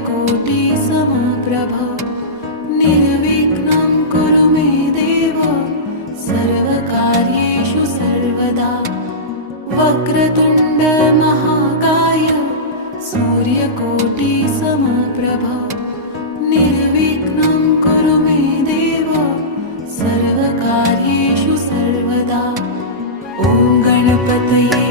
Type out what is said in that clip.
सूर्यकोटिसमप्रभ निर्विघ्नं कुरु मे देव सर्वकार्येषु सर्वदा। वक्रतुण्ड महाकाय सूर्यकोटिसमप्रभ निर्विघ्नं कुरु मे देव सर्वकार्येषु सर्वदा। ॐ गणपतये